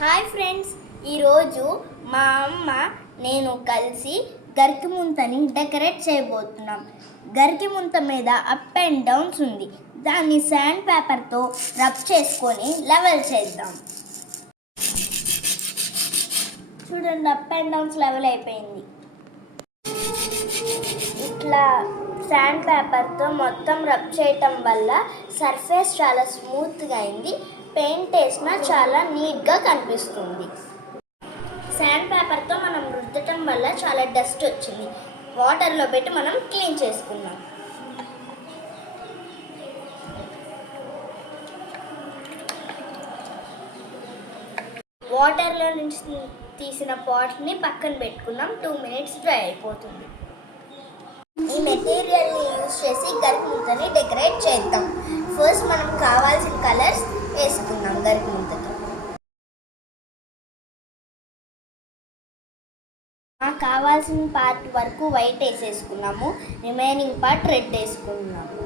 Hi friends, ఈరోజు మా అమ్మ నేను కలిసి గరికి ముంతని డెకరేట్ చేయబోతున్నాం. గరికి ముంత మీద అప్ అండ్ డౌన్స్ ఉంది. దాన్ని శాండ్ పేపర్తో రబ్ చేసుకొని లెవెల్ చేద్దాం. చూడండి, అప్ అండ్ డౌన్స్ లెవెల్ అయిపోయింది. ఇట్లా శాండ్ పేపర్తో మొత్తం రబ్ చేయటం వల్ల సర్ఫేస్ చాలా స్మూత్గా అయింది. పెయింట్ వేసినా చాలా నీట్గా కనిపిస్తుంది. శాండ్ పేపర్తో మనం రుద్దటం వల్ల చాలా డస్ట్ వచ్చింది. వాటర్లో పెట్టి మనం క్లీన్ చేసుకుందాం. వాటర్లో నుంచి తీసిన పాట్ని పక్కన పెట్టుకున్నాం. 2 minutes డ్రై అయిపోతుంది. ఈ మెటీరియల్ని యూజ్ చేసి గరికి ముంతని డెకరేట్ చేద్దాం. ఫస్ట్ మనం కావాల్సిన కలర్స్ వేసుకుందాం. గరికి ముంతతో కావాల్సిన పార్ట్ వరకు వైట్ వేసేసుకున్నాము. రిమైనింగ్ పార్ట్ రెడ్ వేసుకున్నాము.